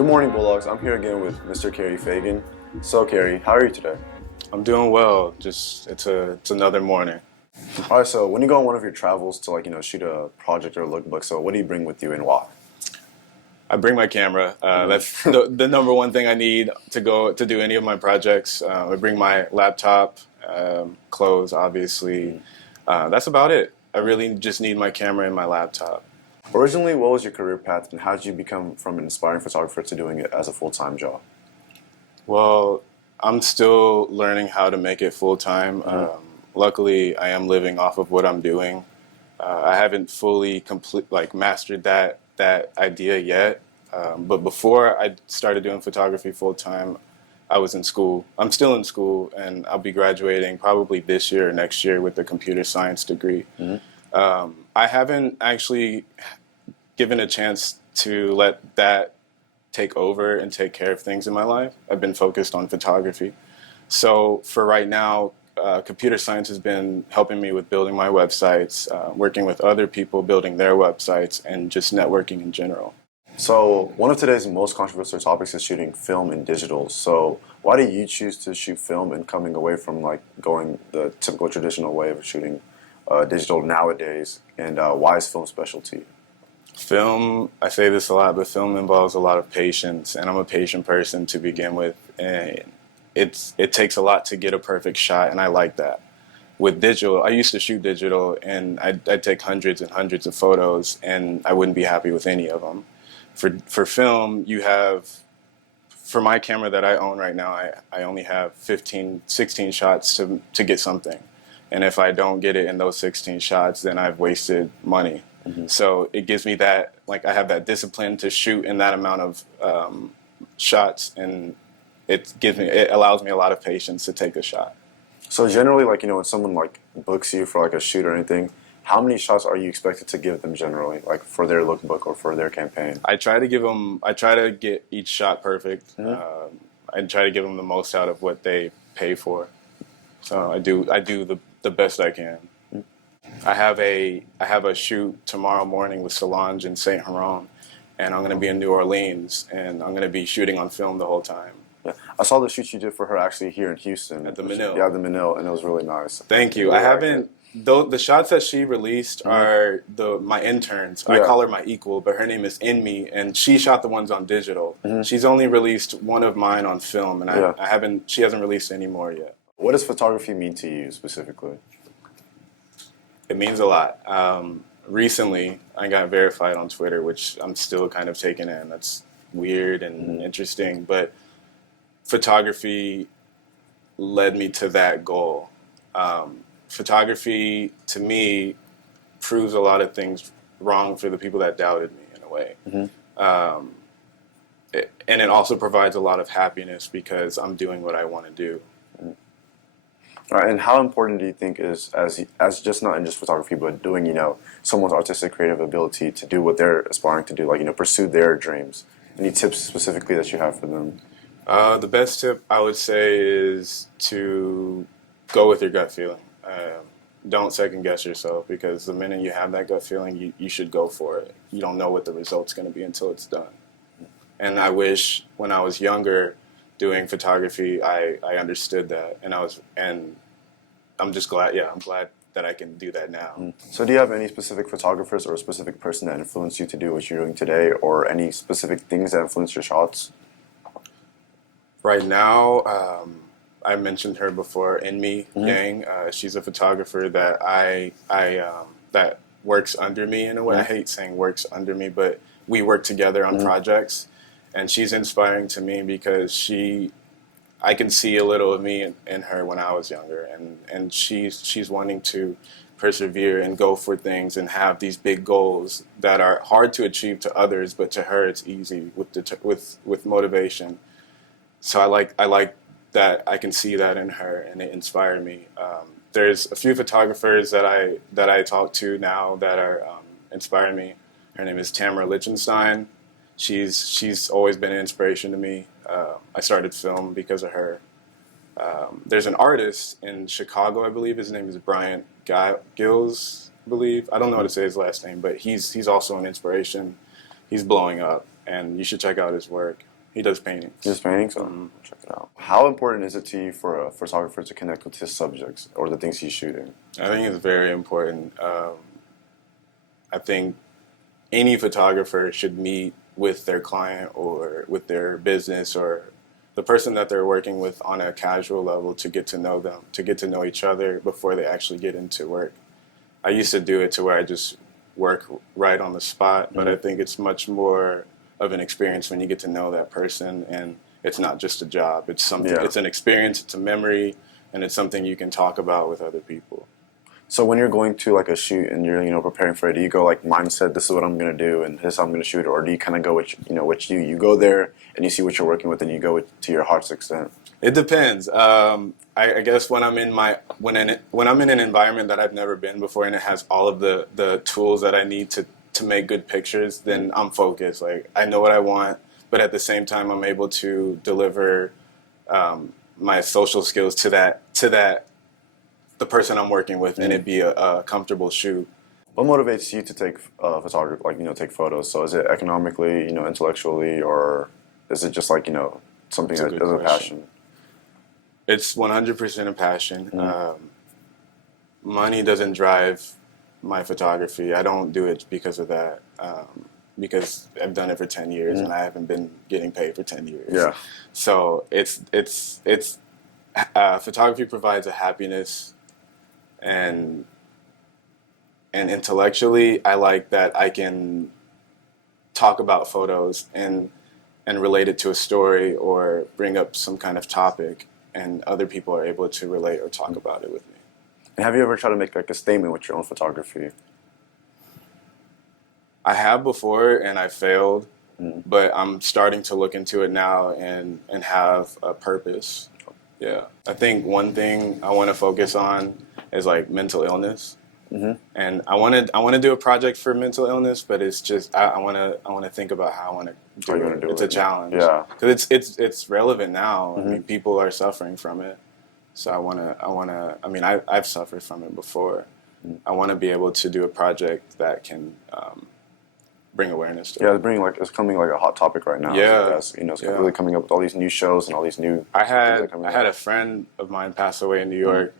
Good morning, Bulldogs. I'm here again with Mr. Cary Fagan. So, Cary, how are you today? I'm doing well. Just it's another morning. All right. So, when you go on one of your travels to shoot a project or a lookbook, so what do you bring with you and why? I bring my camera. That's the number one thing I need to do any of my projects. I bring my laptop, clothes, obviously. That's about it. I really just need my camera and my laptop. Originally, what was your career path, and how did you become from an inspiring photographer to doing it as a full-time job? Well, I'm still learning how to make it full time. Luckily, I am living off of what I'm doing. I haven't fully mastered that idea yet. But before I started doing photography full time, I was in school. I'm still in school, and I'll be graduating probably this year or next year with a computer science degree. I haven't actually given a chance to let that take over and take care of things in my life. I've been focused on photography. So for right now, computer science has been helping me with building my websites, working with other people building their websites, and just networking in general. So, one of today's most controversial topics is shooting film and digital. So, why do you choose to shoot film and coming away from going the typical traditional way of shooting digital nowadays? And why is film special to you? Film, I say this a lot, but film involves a lot of patience, and I'm a patient person to begin with, and it takes a lot to get a perfect shot, and I like that. With digital, I used to shoot digital, and I'd take hundreds and hundreds of photos, and I wouldn't be happy with any of them. For film, for my camera that I own right now, I only have 15, 16 shots to get something. And if I don't get it in those 16 shots, then I've wasted money. So it gives me that, I have that discipline to shoot in that amount of shots, and it allows me a lot of patience to take a shot. So generally, when someone books you for a shoot or anything, how many shots are you expected to give them generally, for their lookbook or for their campaign? I try to get each shot perfect. I try to give them the most out of what they pay for. So I do the best I can. I have a shoot tomorrow morning with Solange in Saint Laurent, and I'm going to be in New Orleans, and I'm going to be shooting on film the whole time. Yeah. I saw the shoot you did for her actually here in Houston. At the Manil. Yeah, the Manil, and it was really nice. Thank you. I haven't. The shots that she released are my interns. I call her my equal, but her name is Inmi, and she shot the ones on digital. She's only released one of mine on film, and I haven't. She hasn't released any more yet. What does photography mean to you specifically? It means a lot. Recently, I got verified on Twitter, which I'm still kind of taking in. That's weird and interesting, but photography led me to that goal. Photography, to me, proves a lot of things wrong for the people that doubted me, in a way. And it also provides a lot of happiness because I'm doing what I want to do. All right, and how important do you think is as just not in just photography, but doing someone's artistic creative ability to do what they're aspiring to do, pursue their dreams? Any tips specifically that you have for them? The best tip I would say is to go with your gut feeling. Don't second guess yourself, because the minute you have that gut feeling, you should go for it. You don't know what the result's going to be until it's done. And I wish when I was younger doing photography, I understood that, and I'm just glad. Yeah, I'm glad that I can do that now. So do you have any specific photographers or a specific person that influenced you to do what you're doing today, or any specific things that influenced your shots? Right now, I mentioned her before, Inmi Yang. She's a photographer that that works under me in a way. I hate saying works under me, but we work together on projects, and she's inspiring to me because I can see a little of me in her when I was younger, and she's wanting to persevere and go for things and have these big goals that are hard to achieve to others, but to her it's easy with motivation. So I like that I can see that in her, and it inspired me. There's a few photographers that I talk to now that are inspiring me. Her name is Tamara Lichtenstein. She's always been an inspiration to me. I started film because of her. There's an artist in Chicago, I believe. His name is Bryant Gills, I believe. I don't know how to say his last name, but he's also an inspiration. He's blowing up, and you should check out his work. He does paintings. Just paintings? So check it out. How important is it to you for a photographer to connect with his subjects or the things he's shooting? I think it's very important. I think any photographer should meet with their client or with their business or the person that they're working with on a casual level to get to know them, to get to know each other before they actually get into work. I used to do it to where I just work right on the spot, but I think it's much more of an experience when you get to know that person, and it's not just a job. It's something. Yeah. It's an experience. It's a memory, and it's something you can talk about with other people. So when you're going to like a shoot and you're preparing for it, do you go like mindset, this is what I'm gonna do and this is how I'm gonna shoot, or do you kind of go with what you go there and you see what you're working with and you go to your heart's extent? It depends. I guess when I'm in when I'm in an environment that I've never been before and it has all of the tools that I need to make good pictures, then I'm focused. Like I know what I want, but at the same time, I'm able to deliver my social skills to that the person I'm working with, and it be a comfortable shoot. What motivates you to take photography, take photos? So is it economically, intellectually, or is it just like something That's a that good is a question. passion? It's 100% a passion. Money doesn't drive my photography. I don't do it because of that. Because I've done it for 10 years and I haven't been getting paid for 10 years. Yeah. So it's photography provides a happiness, and intellectually I like that I can talk about photos and relate it to a story or bring up some kind of topic, and other people are able to relate or talk about it with me. And have you ever tried to make like a statement with your own photography? I have before and I failed, but I'm starting to look into it now and have a purpose. Yeah. I think one thing I want to focus on is like mental illness. And I want to do a project for mental illness, but it's just I want to think about how I want to do it. It's a challenge. Yeah. Because it's relevant now. I mean, people are suffering from it. So I mean, I've suffered from it before. I want to be able to do a project that can bring awareness to it. Yeah, it's coming like a hot topic right now. Yeah. It's really coming up with all these new shows and all these new. I things that are coming had out. a friend of mine pass away in New York,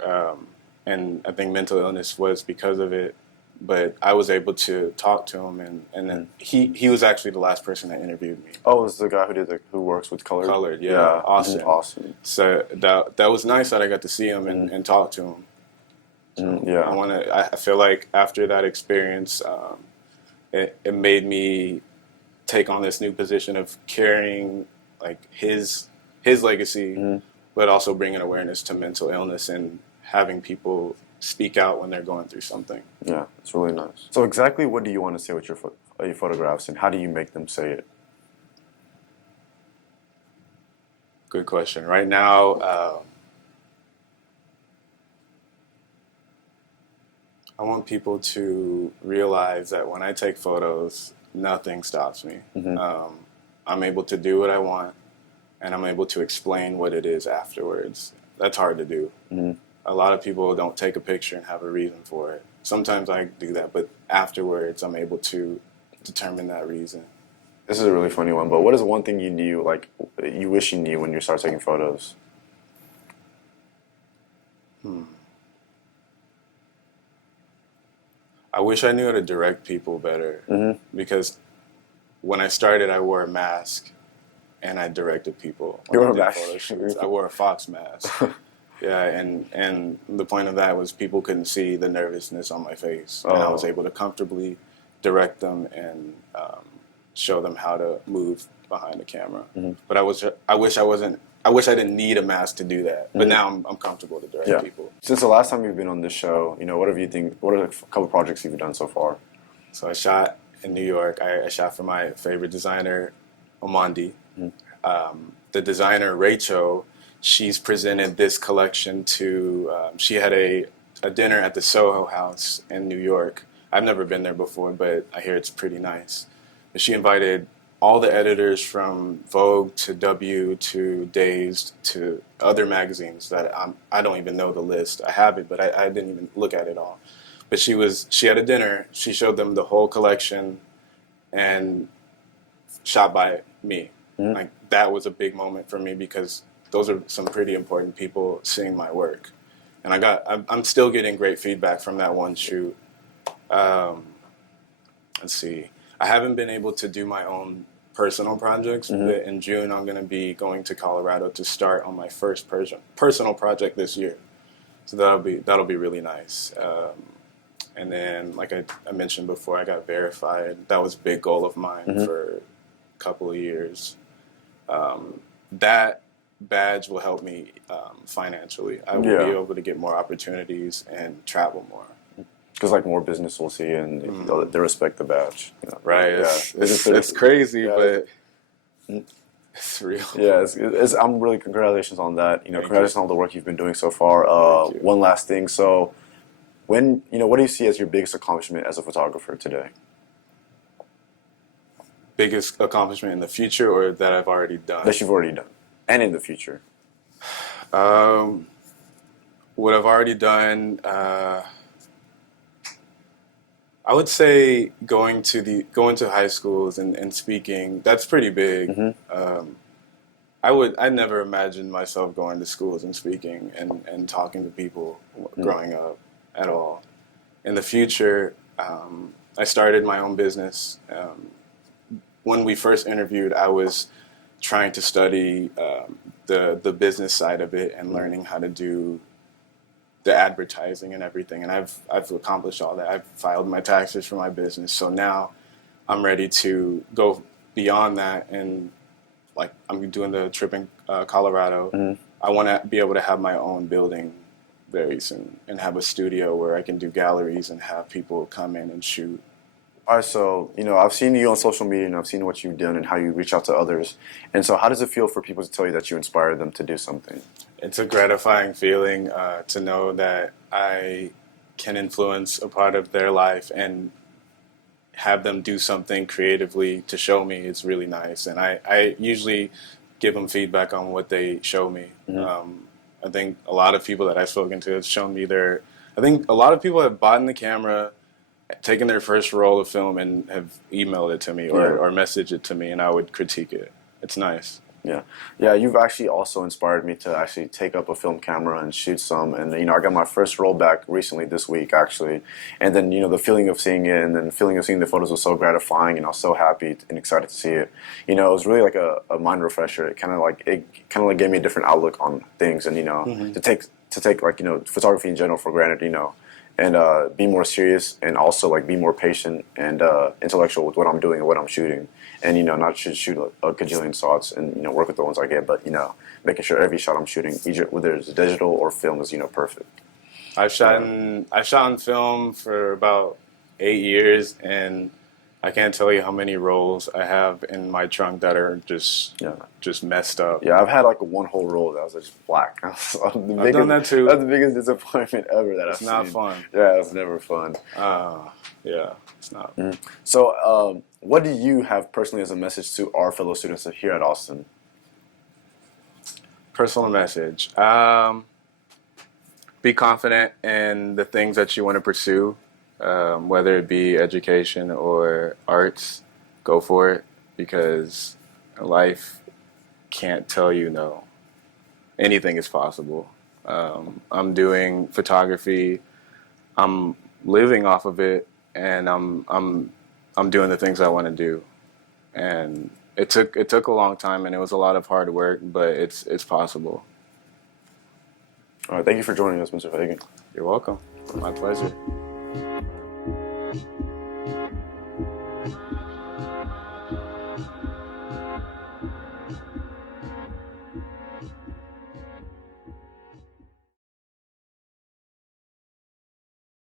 and I think mental illness was because of it. But I was able to talk to him, and then he was actually the last person that interviewed me. Oh, it was the guy who works with Colored? Colored, yeah. Austin. Awesome. So that was nice that I got to see him and talk to him. So I feel like after that experience, it made me take on this new position of carrying like his legacy, but also bringing awareness to mental illness and having people speak out when they're going through something. Yeah, it's really nice. So exactly what do you want to say with your photographs, and how do you make them say it? Good question. Right now, I want people to realize that when I take photos, nothing stops me. I'm able to do what I want, and I'm able to explain what it is afterwards. That's hard to do. A lot of people don't take a picture and have a reason for it. Sometimes I do that, but afterwards I'm able to determine that reason. This is a really funny one, but what is one thing you knew, like you wish you knew when you started taking photos? I wish I knew how to direct people better, because when I started, I wore a mask and I directed people. You wore a when I did mask? photo shoots. I wore a fox mask. Yeah, and the point of that was people couldn't see the nervousness on my face, and I was able to comfortably direct them and show them how to move behind the camera. But I wish I didn't need a mask to do that. But now I'm comfortable to direct people. Since the last time you've been on this show, what are the couple projects you've done so far? So I shot in New York. I shot for my favorite designer, Omandi. The designer, Rachel, she's presented this collection to, she had a dinner at the Soho House in New York. I've never been there before, but I hear it's pretty nice. But she invited all the editors from Vogue to W to Dazed to other magazines that I don't even know the list. I have it, but I didn't even look at it all. But she had a dinner. She showed them the whole collection and shot by me. Like that was a big moment for me because those are some pretty important people seeing my work. And I'm still getting great feedback from that one shoot. Let's see. I haven't been able to do my own personal projects, but in June I'm going to be going to Colorado to start on my first personal project this year. So that'll be really nice. And then, like I mentioned before, I got verified. That was a big goal of mine for a couple of years. That badge will help me financially. I will be able to get more opportunities and travel more. Because like more business will see and they respect the badge. You know? Right. It's crazy, but it's real. Yeah, I'm really congratulations on that. Congratulations on all the work you've been doing so far. One last thing. So, what do you see as your biggest accomplishment as a photographer today? Biggest accomplishment in the future, or that I've already done? That you've already done, and in the future. What I've already done. I would say going to high schools and speaking. That's pretty big. I never imagined myself going to schools and speaking and talking to people growing up at all. In the future, I started my own business. When we first interviewed, I was trying to study the business side of it and learning how to do the advertising and everything, and I've accomplished all that. I've filed my taxes for my business, so now I'm ready to go beyond that. And like I'm doing the trip in Colorado. I want to be able to have my own building very soon and have a studio where I can do galleries and have people come in and shoot. All right, so I've seen you on social media and I've seen what you've done and how you reach out to others. And so, how does it feel for people to tell you that you inspired them to do something? It's a gratifying feeling to know that I can influence a part of their life and have them do something creatively to show me. It's really nice, and I usually give them feedback on what they show me. I think a lot of people that I've spoken to have shown me I think a lot of people have bought in the camera, taken their first roll of film, and have emailed it to me or messaged it to me, and I would critique it. It's nice. Yeah. You've actually also inspired me to actually take up a film camera and shoot some. And I got my first roll back recently this week, actually. And then the feeling of seeing it and then the feeling of seeing the photos was so gratifying, and I was so happy and excited to see it. It was really like a mind refresher. It kind of like gave me a different outlook on things, and to take photography in general for granted, and be more serious and also like be more patient and intellectual with what I'm doing and what I'm shooting. And not just shoot a gajillion shots and work with the ones I get, but making sure every shot I'm shooting, whether it's digital or film, is perfect. I shot in film for about 8 years, and I can't tell you how many rolls I have in my trunk that are just messed up. Yeah, I've had like one whole roll that was just black. I've done that too. That's the biggest disappointment ever that I've seen. It's not fun. Yeah, it's never fun. Yeah, it's not. So, what do you have personally as a message to our fellow students here at Austin? Personal message. Be confident in the things that you want to pursue, whether it be education or arts. Go for it, because life can't tell you no. Anything is possible. I'm doing photography. I'm living off of it, and I'm doing the things I want to do. And it took a long time, and it was a lot of hard work, but it's possible. All right, thank you for joining us, Mr. Fagan. You're welcome. My pleasure.